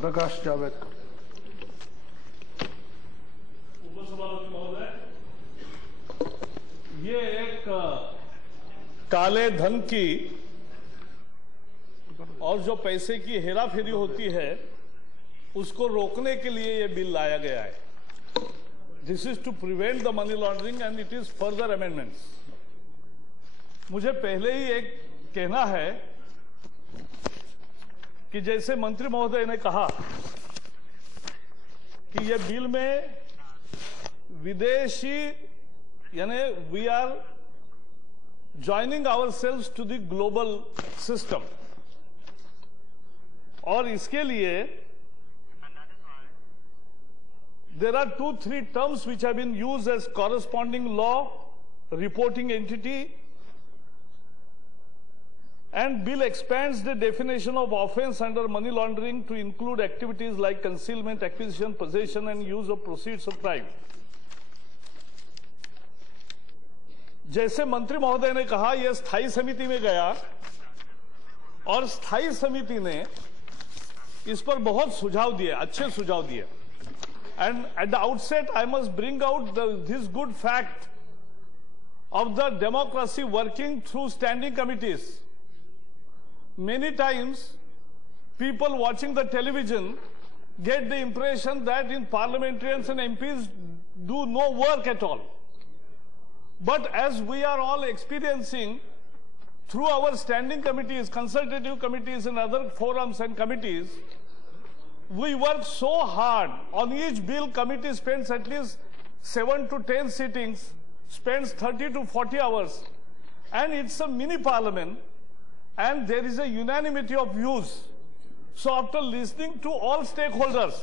प्रकाश जावड़ेकर। उपसभापति महोदय, ये एक काले धन की और जो पैसे की हेराफेरी होती है उसको रोकने के लिए ये बिल लाया गया है। This is to prevent the money laundering and it is further amendments. मुझे पहले ही एक कहना है कि जैसे मंत्री महोदय ने कहा कि ये बिल में विदेशी यानी we are joining ourselves to the global system, और इसके लिए there are 2-3 terms which have been used as corresponding law, reporting entity, and bill expands the definition of offense under money laundering to include activities like concealment, acquisition, possession and use of proceeds of crime. जैसे मंत्री महोदय ने कहा, यह स्थायी समिति में गया और स्थायी समिति ने इस पर बहुत सुझाव दिए, अच्छे सुझाव दिए। And at the outset, I must bring out this good fact of the democracy working through standing committees. Many times, people watching the television get the impression that in parliamentarians and MPs do no work at all. But as we are all experiencing through our standing committees, consultative committees and other forums and committees, we work so hard. On each bill, committee spends at least 7 to 10 sittings, spends 30 to 40 hours, and it's a mini parliament, and there is a unanimity of views. So after listening to all stakeholders,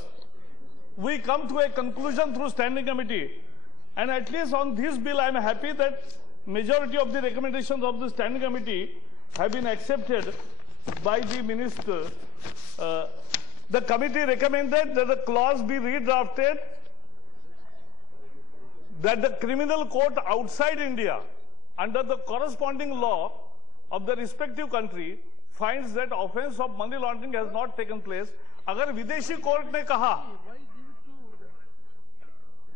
we come to a conclusion through standing committee. And at least on this bill, I am happy that majority of the recommendations of the standing committee have been accepted by the minister. The committee recommended that the clause be redrafted, that the criminal court outside India, under the corresponding law of the respective country, finds that offense of money laundering has not taken place. अगर विदेशी court ने कहा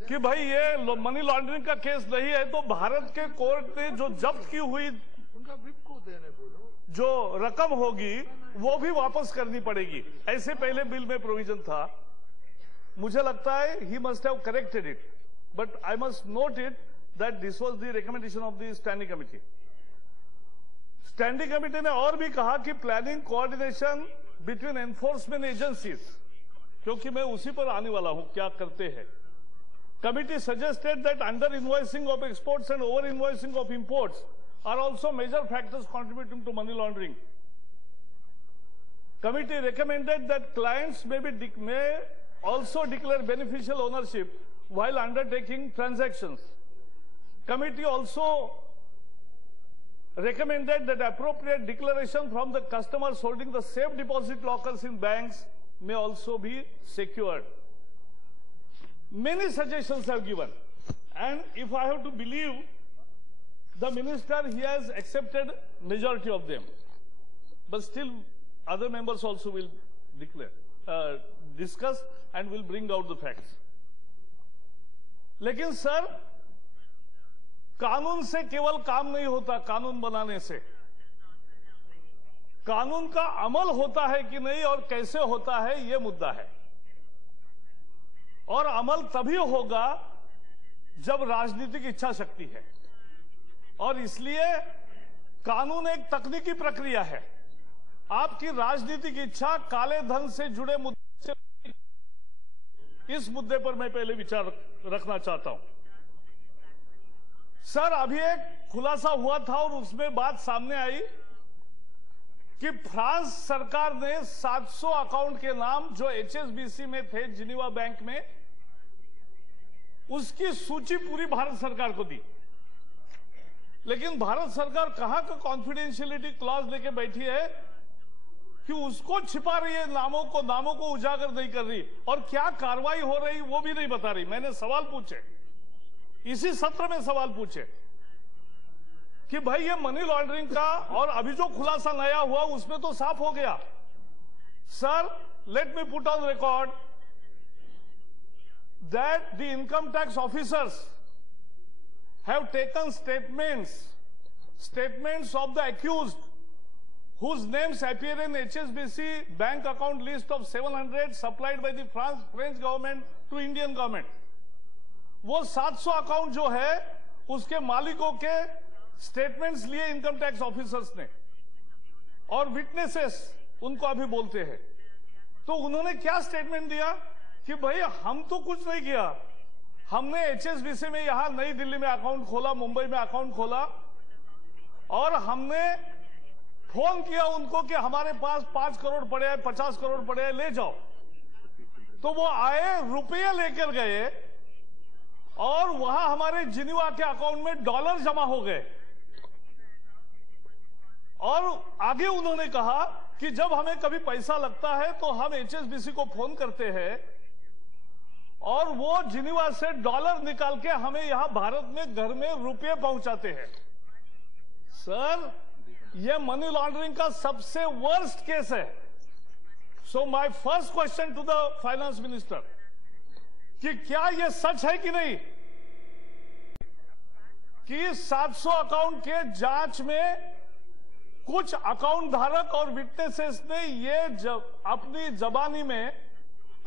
कि भाई ये money laundering का case नहीं है, तो भारत के कोर्ट ने जो जब्त की हुई जो रकम होगी वो भी वापस करनी पड़ेगी। ऐसे पहले बिल में प्रोविजन था। मुझे लगता है he must have corrected it, but I must note it that this was the recommendation of the standing committee. Standing committee ने और भी कहा कि planning coordination between enforcement agencies, क्योंकि मैं उसी पर आने वाला हूं क्या करते हैं। Committee suggested that under invoicing of exports and over invoicing of imports are also major factors contributing to money laundering. Committee recommended that clients may also declare beneficial ownership while undertaking transactions. Committee also recommended that appropriate declaration from the customers holding the safe deposit lockers in banks may also be secured. Many suggestions have given, and if I have to believe the minister, he has accepted majority of them, but still other members also will discuss and will bring out the facts. लेकिन sir, कानून से केवल काम नहीं होता, कानून बनाने से कानून का अमल होता है कि नहीं और कैसे होता है, यह मुद्दा है। और अमल तभी होगा जब राजनीतिक इच्छा शक्ति है, और इसलिए कानून एक तकनीकी प्रक्रिया है। आपकी राजनीतिक इच्छा काले धन से जुड़े मुद्दे से, इस मुद्दे पर मैं पहले विचार रखना चाहता हूं। सर, अभी एक खुलासा हुआ था और उसमें बात सामने आई कि फ्रांस सरकार ने 700 अकाउंट के नाम जो HSBC में थे, जिनीवा बैंक में, उसकी सूची पूरी भारत सरकार को दी। लेकिन भारत सरकार कहां का कॉन्फिडेंशियलिटी क्लॉज लेके बैठी है कि उसको छिपा रही है, नामों को उजागर नहीं कर रही, और क्या कार्रवाई हो रही वो भी नहीं बता रही। मैंने सवाल पूछे, इसी सत्र में सवाल पूछे कि भाई ये मनी लॉन्ड्रिंग का, और अभी जो खुलासा नया हुआ उसमें तो साफ हो गया। Sir, let me put on record that the income tax officers have taken statements of the accused whose names appear in HSBC bank account list of 700 supplied by the French government to Indian government. वो 700 account जो है उसके मालिकों के statements लिए income tax officers ने, और witnesses उनको अभी बोलते हैं। तो उन्होंने क्या स्टेटमेंट दिया कि भाई हम तो कुछ नहीं किया, हमने HSBC में यहां नई दिल्ली में अकाउंट खोला, मुंबई में अकाउंट खोला, और हमने फोन किया उनको कि हमारे पास 5 करोड़ पड़े हैं, 50 करोड़ पड़े हैं, ले जाओ। तो वो आए, रुपये लेकर गए, और वहां हमारे जिनीवा के अकाउंट में डॉलर जमा हो गए। और आगे उन्होंने कहा कि जब हमें कभी पैसा लगता है तो हम HSBC को फोन करते हैं और वो जिनीवा से डॉलर निकाल के हमें यहां भारत में घर में रुपये पहुंचाते हैं। सर, ये मनी लॉन्ड्रिंग का सबसे वर्स्ट केस है। So my first question to the finance minister कि क्या यह सच है कि नहीं कि 700 अकाउंट के जांच में कुछ अकाउंट धारक और विटनेसेस ने ये अपनी जबानी में,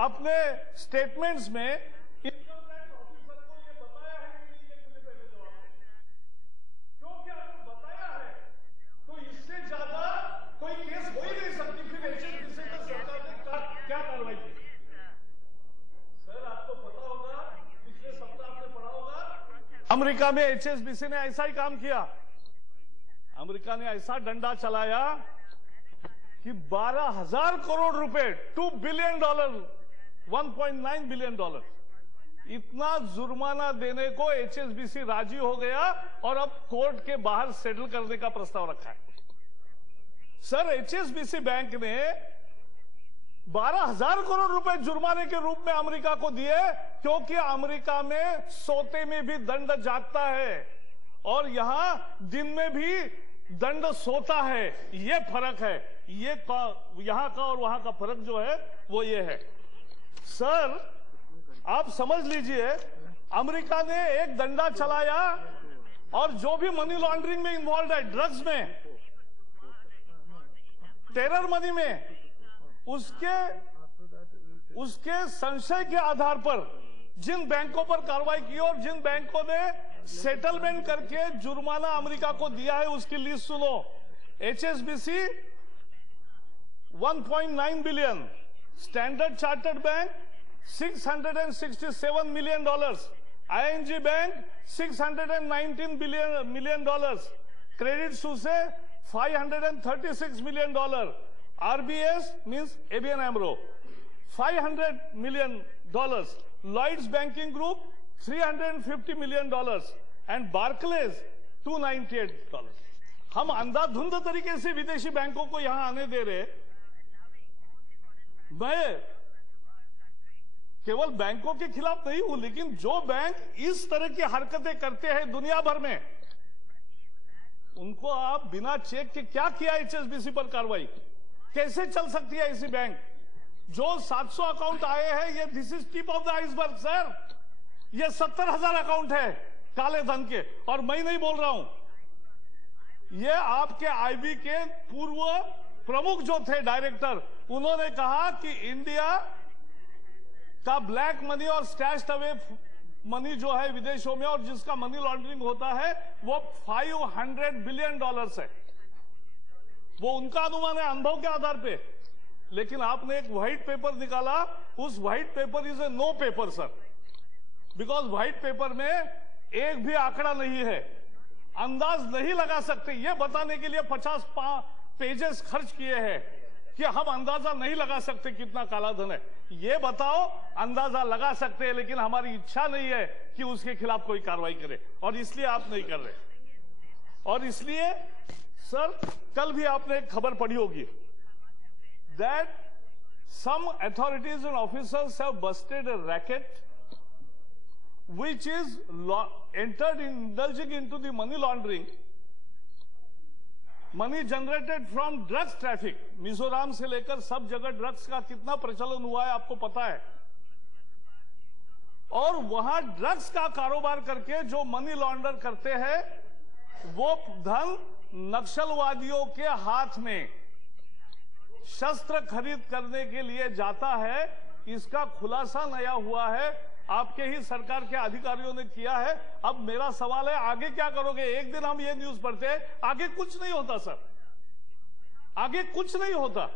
अपने स्टेटमेंट्स में इनकम टैक्स ऑफिसर को ये बताया है कि ये मुझे पहले जवाब है, क्योंकि अगर बताया है तो इससे ज्यादा कोई केस हो ही नहीं सकती। फिर HSBC में सरकार ने क्या कार्रवाई की? सर, आपको पता होगा, पिछले सप्ताह आपने पढ़ा होगा, अमेरिका में HSBC ने ऐसा ही काम किया। अमेरिका ने ऐसा डंडा चलाया कि 12,000 करोड़ रुपए, $2 बिलियन, $1.9 बिलियन, इतना जुर्माना देने को HSBC राजी हो गया और अब कोर्ट के बाहर सेटल करने का प्रस्ताव रखा है। सर, HSBC बैंक ने 12,000 करोड़ रुपए जुर्माने के रूप में अमेरिका को दिए, क्योंकि अमेरिका में सोते में भी दंड जागता है और यहां दिन में भी दंड सोता है। ये फर्क है, ये यहां का और वहां का फर्क जो है वो ये है। सर, आप समझ लीजिए, अमेरिका ने एक डंडा चलाया और जो भी मनी लॉन्ड्रिंग में इन्वॉल्व है, ड्रग्स में, टेरर मनी में, उसके संशय के आधार पर जिन बैंकों पर कार्रवाई की और जिन बैंकों ने सेटलमेंट करके जुर्माना अमेरिका को दिया है उसकी लिस्ट सुनो। HSBC 1.9 billion, Standard Chartered bank $667 million, ING bank $619 million, Credit Suisse $536 million, RBS means ABN AMRO $500 million, Lloyds Banking Group $350 million and Barclays $298। हम अंधाधुंध तरीके से विदेशी बैंकों को यहां आने दे रहे। मैं केवल बैंकों के खिलाफ नहीं हूं, लेकिन जो बैंक इस तरह की हरकतें करते हैं दुनिया भर में, उनको आप बिना चेक के क्या किया HSBC पर कार्रवाई कैसे चल सकती है ऐसी बैंक? जो 700 अकाउंट आए हैं, ये this is tip of the iceberg sir. ये 70,000 अकाउंट है काले धन के, और मैं नहीं बोल रहा हूं, ये आपके IB के पूर्व प्रमुख जो थे डायरेक्टर, उन्होंने कहा कि इंडिया का ब्लैक मनी और स्टैश्ड अवे मनी जो है विदेशों में और जिसका मनी लॉन्ड्रिंग होता है वो $500 बिलियन है। वो उनका अनुमान है अनुभव के आधार पे। लेकिन आपने एक व्हाइट पेपर निकाला, उस white paper is a no paper sir, because white paper में एक भी आंकड़ा नहीं है, अंदाज नहीं लगा सकते। ये बताने के लिए 50 पेजेस खर्च किए हैं कि हम अंदाजा नहीं लगा सकते कितना काला धन है। ये बताओ, अंदाजा लगा सकते हैं, लेकिन हमारी इच्छा नहीं है कि उसके खिलाफ कोई कार्रवाई करे, और इसलिए आप नहीं कर रहे। और इसलिए सर, कल भी आपने एक खबर पढ़ी होगी that some authorities and officers have busted a racket which is indulging into the money laundering money generated from drugs traffic, Mizoram से लेकर सब जगह ड्रग्स का कितना प्रचलन हुआ है आपको पता है। और वहां ड्रग्स का कारोबार करके जो मनी लॉन्डर करते हैं वो धन नक्सलवादियों के हाथ में शस्त्र खरीद करने के लिए जाता है। इसका खुलासा नया हुआ है, आपके ही सरकार के अधिकारियों ने किया है। अब मेरा सवाल है आगे क्या करोगे? एक दिन हम ये न्यूज पढ़ते हैं, आगे कुछ नहीं होता सर, आगे कुछ नहीं होता।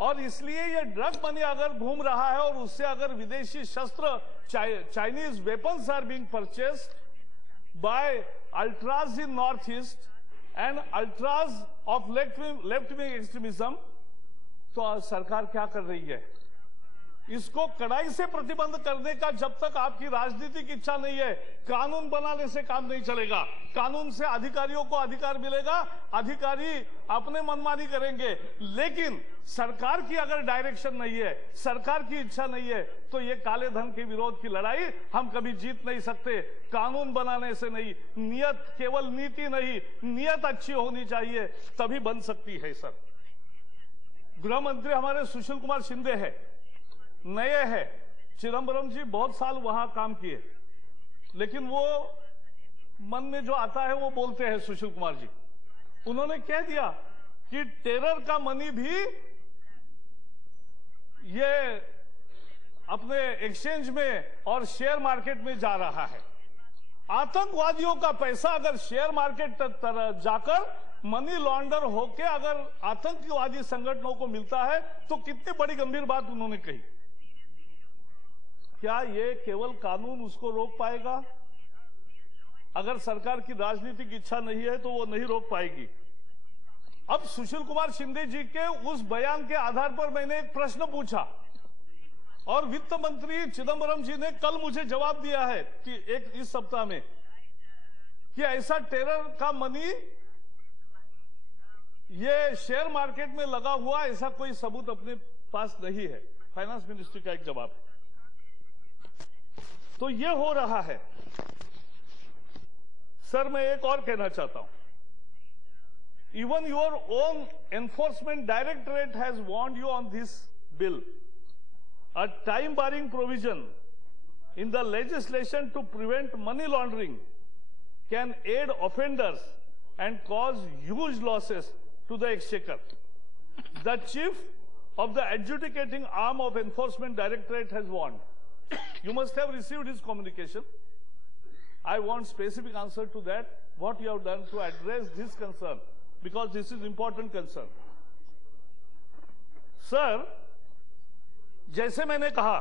और इसलिए ये ड्रग मनी अगर घूम रहा है और उससे अगर विदेशी शस्त्र, Chinese weapons are being purchased by ultras in north east and ultras of left wing extremism, तो सरकार क्या कर रही है? इसको कड़ाई से प्रतिबंध करने का जब तक आपकी राजनीतिक इच्छा नहीं है, कानून बनाने से काम नहीं चलेगा। कानून से अधिकारियों को अधिकार मिलेगा, अधिकारी अपने मनमानी करेंगे, लेकिन सरकार की अगर डायरेक्शन नहीं है, सरकार की इच्छा नहीं है, तो ये काले धन के विरोध की लड़ाई हम कभी जीत नहीं सकते। कानून बनाने से नहीं, नियत, केवल नीति नहीं, नियत अच्छी होनी चाहिए, तभी बन सकती है सर। गृह मंत्री हमारे सुशील कुमार शिंदे है, नए हैं। चिदम्बरम जी बहुत साल वहां काम किए, लेकिन वो मन में जो आता है वो बोलते हैं। सुशील कुमार जी उन्होंने कह दिया कि टेरर का मनी भी ये अपने एक्सचेंज में और शेयर मार्केट में जा रहा है। आतंकवादियों का पैसा अगर शेयर मार्केट तक जाकर मनी लॉन्डर होके अगर आतंकवादी संगठनों को मिलता है, तो कितनी बड़ी गंभीर बात उन्होंने कही। क्या ये केवल कानून उसको रोक पाएगा? अगर सरकार की राजनीतिक इच्छा नहीं है तो वो नहीं रोक पाएगी। अब सुशील कुमार शिंदे जी के उस बयान के आधार पर मैंने एक प्रश्न पूछा और वित्त मंत्री चिदम्बरम जी ने कल मुझे जवाब दिया है कि इस सप्ताह में कि ऐसा टेरर का मनी ये शेयर मार्केट में लगा हुआ ऐसा कोई सबूत अपने पास नहीं है। फाइनेंस मिनिस्ट्री का एक जवाब है। तो ये हो रहा है सर। मैं एक और कहना चाहता हूं, even your own enforcement directorate has warned you on this bill. A time barring provision in the legislation to prevent money laundering can aid offenders and cause huge losses to the exchequer. The chief of the adjudicating arm of Enforcement Directorate has warned. You must have received his communication. I want specific answer to that, what you have done to address this concern, because this is important concern. Sir, जैसे मैंने कहा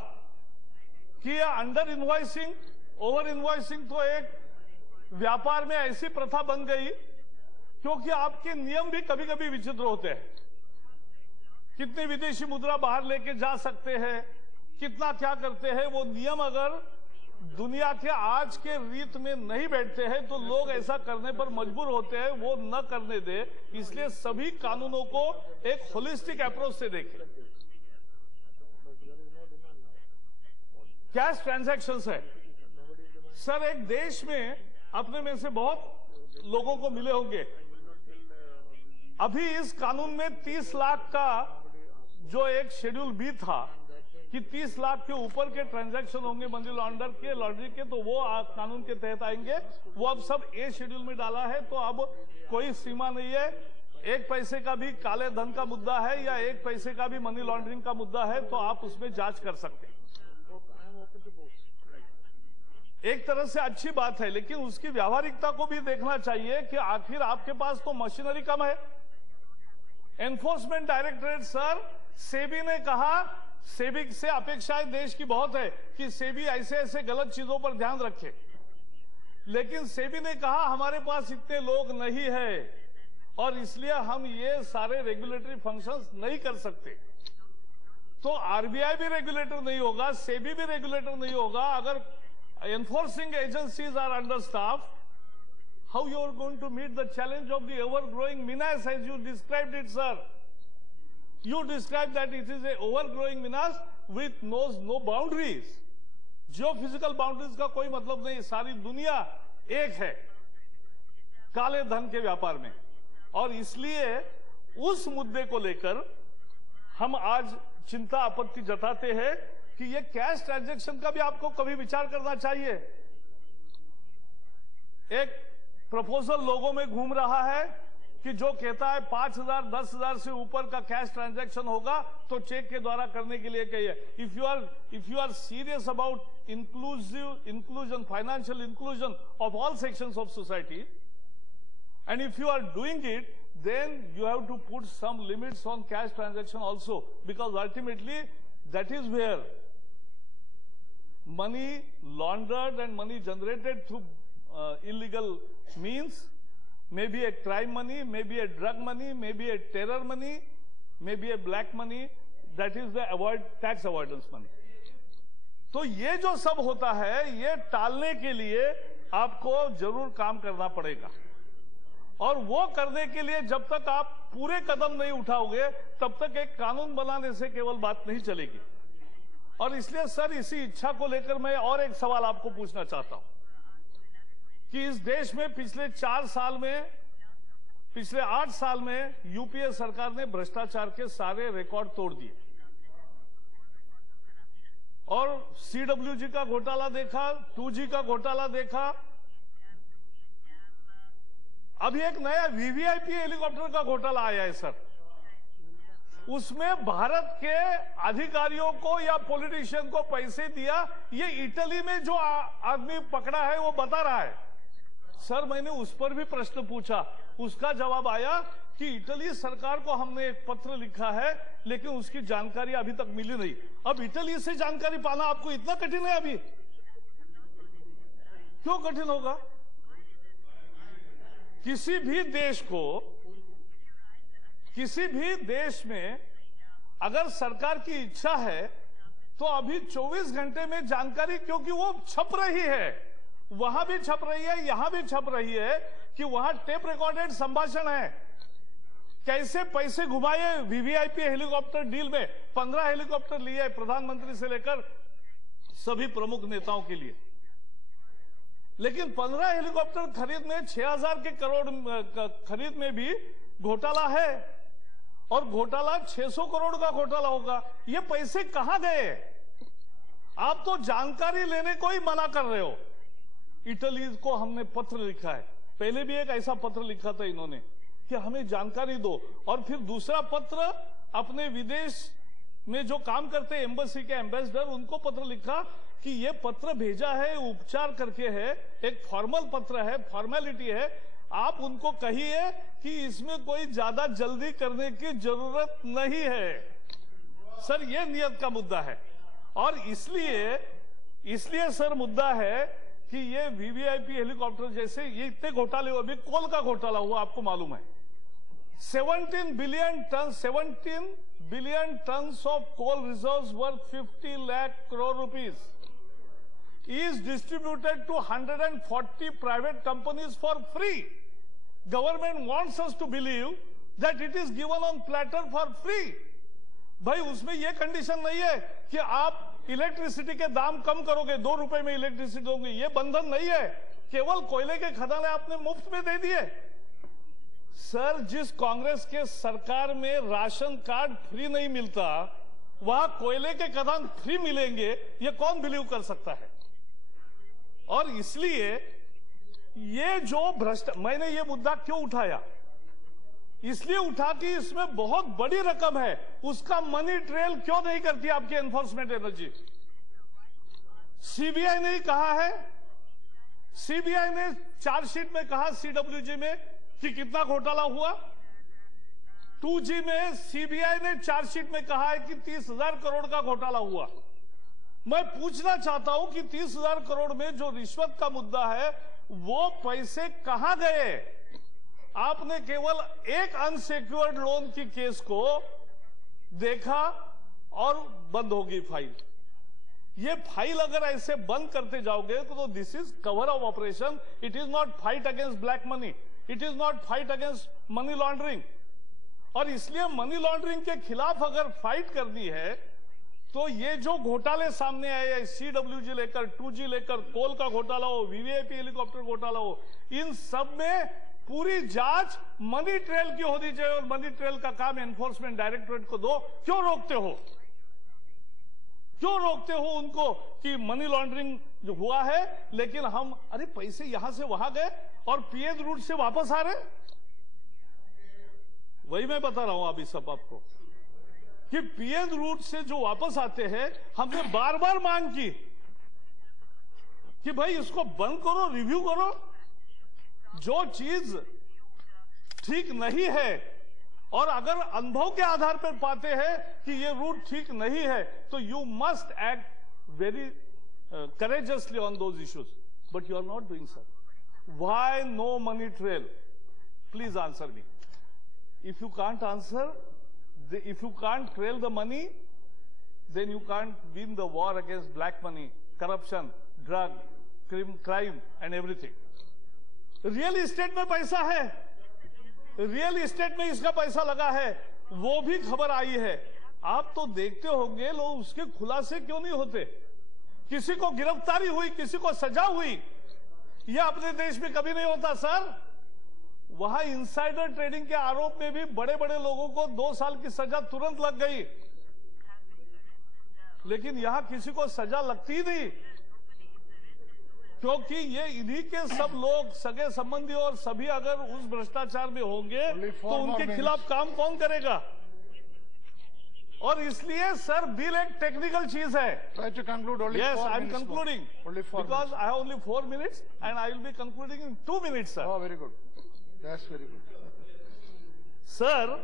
कि यह under invoicing, over invoicing तो एक व्यापार में ऐसी प्रथा बन गई क्योंकि आपके नियम भी कभी कभी विचित्र होते हैं। कितनी विदेशी मुद्रा बाहर लेके जा सकते हैं, कितना क्या करते हैं, वो नियम अगर दुनिया के आज के रीत में नहीं बैठते हैं तो लोग ऐसा करने पर मजबूर होते हैं, वो न करने दे। इसलिए सभी कानूनों को एक होलिस्टिक अप्रोच से देखें। कैश ट्रांजैक्शंस है सर, एक देश में अपने में से बहुत लोगों को मिले होंगे, अभी इस कानून में 30 लाख का जो एक शेड्यूल बी था कि 30 लाख के ऊपर के ट्रांजैक्शन होंगे मनी लॉन्ड्री के, तो वो कानून के तहत आएंगे। वो अब सब ए शेड्यूल में डाला है, तो अब कोई सीमा नहीं है। 1 पैसे का भी काले धन का मुद्दा है या 1 पैसे का भी मनी लॉन्ड्रिंग का मुद्दा है, तो आप उसमें जांच कर सकते हैं। एक तरह से अच्छी बात है, लेकिन उसकी व्यावहारिकता को भी देखना चाहिए कि आखिर आपके पास तो मशीनरी कम है। एनफोर्समेंट डायरेक्टरेट सर, सेबी ने कहा, सेबी से अपेक्षाएं देश की बहुत है कि सेबी ऐसे ऐसे गलत चीजों पर ध्यान रखे, लेकिन सेबी ने कहा हमारे पास इतने लोग नहीं है और इसलिए हम ये सारे रेगुलेटरी फंक्शंस नहीं कर सकते। तो आरबीआई भी रेगुलेटर नहीं होगा, सेबी भी रेगुलेटर नहीं होगा। अगर enforcing agencies are understaffed, how you are going to meet the challenge of the ever-growing menace as you described it, sir? You described that it is a overgrowing menace with knows no boundaries. Geophysical boundaries का कोई मतलब नहीं, सारी दुनिया एक है काले धन के व्यापार में। और इसलिए उस मुद्दे को लेकर हम आज चिंता आपत्ति जताते हैं कि ये कैश ट्रांजैक्शन का भी आपको कभी विचार करना चाहिए। एक प्रपोजल लोगों में घूम रहा है कि जो कहता है 5,000 10,000 से ऊपर का कैश ट्रांजैक्शन होगा तो चेक के द्वारा करने के लिए कहिए। If you are serious about inclusion financial inclusion of all sections of society and if you are doing it, then you have to put some limits on cash transaction also, because ultimately that is where money laundered and money generated through illegal means, maybe a crime money, maybe a drug money, maybe a terror money, maybe a black money, that is the tax avoidance money. तो ये जो सब होता है, ये टालने के लिए आपको जरूर काम करना पड़ेगा, और वो करने के लिए जब तक आप पूरे कदम नहीं उठाओगे तब तक एक कानून बनाने से केवल बात नहीं चलेगी। और इसलिए सर, इसी इच्छा को लेकर मैं और एक सवाल आपको पूछना चाहता हूं कि इस देश में पिछले 8 साल में यूपीए सरकार ने भ्रष्टाचार के सारे रिकॉर्ड तोड़ दिए, और सीडब्ल्यूजी का घोटाला देखा, 2G का घोटाला देखा, अभी एक नया वीवीआईपी हेलीकॉप्टर का घोटाला आया है सर। उसमें भारत के अधिकारियों को या पॉलिटिशियन को पैसे दिया, ये इटली में जो आदमी पकड़ा है वो बता रहा है। सर, मैंने उस पर भी प्रश्न पूछा, उसका जवाब आया कि इटली सरकार को हमने एक पत्र लिखा है लेकिन उसकी जानकारी अभी तक मिली नहीं। अब इटली से जानकारी पाना आपको इतना कठिन है अभी? क्यों कठिन होगा? किसी भी देश में अगर सरकार की इच्छा है तो अभी 24 घंटे में जानकारी, क्योंकि वो छप रही है, वहां भी छप रही है, यहां भी छप रही है कि वहां टेप रिकॉर्डेड संभाषण है, कैसे पैसे घुमाए वीवीआईपी हेलीकॉप्टर डील में। 15 हेलीकॉप्टर लिए प्रधानमंत्री से लेकर सभी प्रमुख नेताओं के लिए, लेकिन 15 हेलीकॉप्टर खरीद में 6,000 के करोड़ खरीद में भी घोटाला है, और घोटाला 600 करोड़ का घोटाला होगा। ये पैसे कहां गए? आप तो जानकारी लेने को ही मना कर रहे हो। इटली को हमने पत्र लिखा है, पहले भी एक ऐसा पत्र लिखा था इन्होंने कि हमें जानकारी दो, और फिर दूसरा पत्र अपने विदेश में जो काम करते हैं एम्बेसी के एम्बेसडर, उनको पत्र लिखा कि ये पत्र भेजा है, उपचार करके है, एक फॉर्मल पत्र है, फॉर्मेलिटी है, आप उनको कहिए कि इसमें कोई ज्यादा जल्दी करने की जरूरत नहीं है। सर, ये नियत का मुद्दा है, और इसलिए सर मुद्दा है कि ये वीवीआईपी हेलीकॉप्टर जैसे ये इतने घोटाले हुए, अभी कोल का घोटाला हुआ, आपको मालूम है 17 billion tons of coal reserves worth 50 lakh crore rupees is distributed to 140 private companies for free. Government wants us to believe that it is given on platter for free. भाई, उसमें यह कंडीशन नहीं है कि आप इलेक्ट्रिसिटी के दाम कम करोगे, 2 रुपए में इलेक्ट्रिसिटी दोगे, ये बंधन नहीं है। केवल कोयले के खदाने आपने मुफ्त में दे दिए। सर, जिस कांग्रेस के सरकार में राशन कार्ड फ्री नहीं मिलता, वहां कोयले के खदान फ्री मिलेंगे, ये कौन बिलीव कर सकता है? और इसलिए ये जो मैंने ये मुद्दा क्यों उठाया, इसलिए उठा कि इसमें बहुत बड़ी रकम है, उसका मनी ट्रेल क्यों नहीं करती आपकी एनफोर्समेंट एनर्जी? सीबीआई ने कहा है, सीबीआई ने चार्जशीट में कहा सीडब्ल्यूजी में कि कितना घोटाला हुआ। 2G में सीबीआई ने चार्जशीट में कहा है कि 30,000 करोड़ का घोटाला हुआ। मैं पूछना चाहता हूं कि 30,000 करोड़ में जो रिश्वत का मुद्दा है, वो पैसे कहां गए? आपने केवल एक अनसिक्योर्ड लोन की केस को देखा और बंद होगी फाइल। ये फाइल अगर ऐसे बंद करते जाओगे तो this is cover of operation. It is not fight against black money, it is not fight against money laundering. और इसलिए मनी लॉन्ड्रिंग के खिलाफ अगर फाइट करनी है तो ये जो घोटाले सामने आए हैं, सीडब्ल्यूजी लेकर, 2G लेकर, कोल का घोटाला हो, वीवीआईपी हेलीकॉप्टर घोटाला हो, इन सब में पूरी जांच मनी ट्रेल की होनी चाहिए और मनी ट्रेल का काम एनफोर्समेंट डायरेक्टोरेट को दो। क्यों रोकते हो? क्यों रोकते हो उनको कि मनी लॉन्ड्रिंग जो हुआ है, लेकिन हम अरे पैसे यहां से वहां गए और पीएन रूट से वापस आ रहे। वही मैं बता रहा हूं अभी सब आपको कि पीएन रूट से जो वापस आते हैं, हमने बार बार मांग की कि भाई इसको बंद करो, रिव्यू करो। जो चीज ठीक नहीं है और अगर अनुभव के आधार पर पाते हैं कि ये रूट ठीक नहीं है, तो you must act very courageously on those issues, but you are not doing, sir. Why no money trail? Please answer me. If you can't answer, if you can't trail the money, then you can't win the war against black money, corruption, drug, crime and everything. Real estate में पैसा है, real estate में इसका पैसा लगा है, वो भी खबर आई है। आप तो देखते होंगे लोग उसके खुलासे क्यों नहीं होते। किसी को गिरफ्तारी हुई, किसी को सजा हुई, यह अपने देश में कभी नहीं होता सर। वहां इनसाइडर ट्रेडिंग के आरोप में भी बड़े बड़े लोगों को 2 साल की सजा तुरंत लग गई, लेकिन यहां किसी को सजा लगती नहीं, क्योंकि ये इन्हीं के सब लोग सगे संबंधी और सभी अगर उस भ्रष्टाचार में होंगे तो उनके खिलाफ काम कौन करेगा। और इसलिए सर बिल एक टेक्निकल चीज है। Try to conclude only. Yes, 4 I am minutes concluding more. Only 4 because minutes. I have only 4 minutes and I will be concluding in 2 minutes, sir. Oh, very good. That's very good. Sir,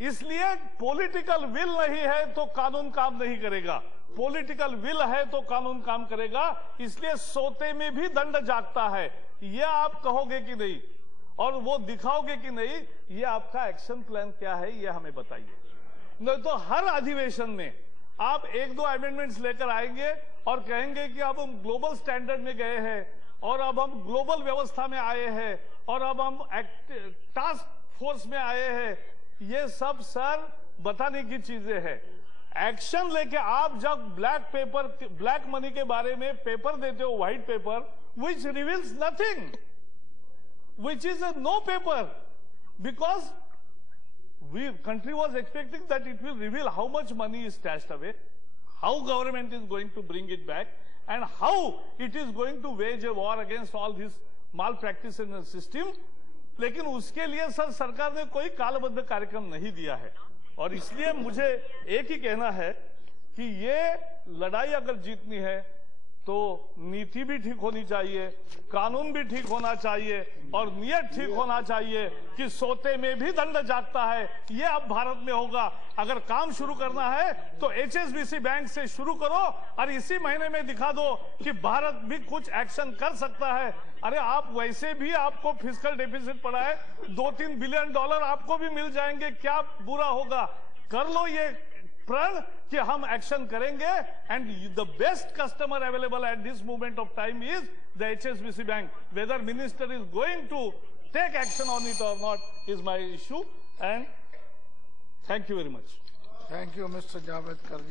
इसलिए political will नहीं है तो कानून काम नहीं करेगा, political will है तो कानून काम करेगा। इसलिए सोते में भी दंड जागता है, ये आप कहोगे कि नहीं और वो दिखाओगे कि नहीं, ये आपका एक्शन प्लान क्या है, ये हमें बताइए। नहीं तो हर अधिवेशन में आप 1-2 अमेंडमेंट्स लेकर आएंगे और कहेंगे कि अब हम ग्लोबल स्टैंडर्ड में गए हैं और अब हम ग्लोबल व्यवस्था में आए हैं और अब हम टास्क फोर्स में आए हैं। ये सब सर बताने की चीजें हैं। एक्शन लेके आप जब ब्लैक मनी के बारे में पेपर देते हो, white paper which reveals nothing, which is a no paper, because country was expecting that it will reveal how much money is stashed away, how government is going to bring it back, and how it is going to wage a war against all this malpractice in the system. लेकिन उसके लिए sir सरकार ने कोई कालबद्ध कार्यक्रम नहीं दिया है। और इसलिए मुझे एक ही कहना है कि ये लड़ाई अगर जीतनी है तो नीति भी ठीक होनी चाहिए, कानून भी ठीक होना चाहिए और नियत ठीक होना चाहिए कि सोते में भी दंड जागता है। ये अब भारत में होगा। अगर काम शुरू करना है तो HSBC बैंक से शुरू करो और इसी महीने में दिखा दो कि भारत भी कुछ एक्शन कर सकता है। अरे आप वैसे भी आपको फिस्कल डेफिसिट पड़ा है, $2-3 बिलियन आपको भी मिल जाएंगे, क्या बुरा होगा। कर लो ये प्रण कि हम एक्शन करेंगे। And the best customer available at this moment of time is the HSBC bank. Whether minister is going to take action on it और not is my issue. And thank you very much. Thank you, Mr. Javed Kardi.